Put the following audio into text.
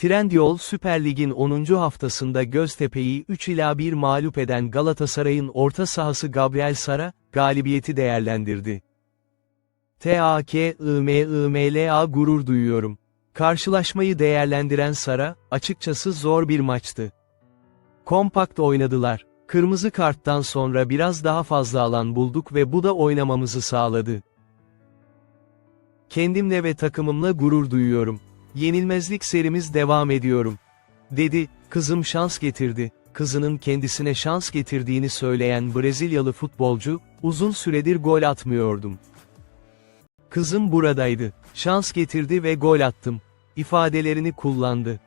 Trendyol Süper Lig'in 10. haftasında Göztepe'yi 3 ila 1 mağlup eden Galatasaray'ın orta sahası Gabriel Sara, galibiyeti değerlendirdi. TAKIMIMLA gurur duyuyorum. Karşılaşmayı değerlendiren Sara, açıkçası zor bir maçtı. Kompakt oynadılar. Kırmızı karttan sonra biraz daha fazla alan bulduk ve bu da oynamamızı sağladı. Kendimle ve takımımla gurur duyuyorum. Yenilmezlik serimiz devam ediyorum. Dedi, kızım şans getirdi. Kızının kendisine şans getirdiğini söyleyen Brezilyalı futbolcu, uzun süredir gol atmıyordum. Kızım buradaydı. Şans getirdi ve gol attım. ifadelerini kullandı.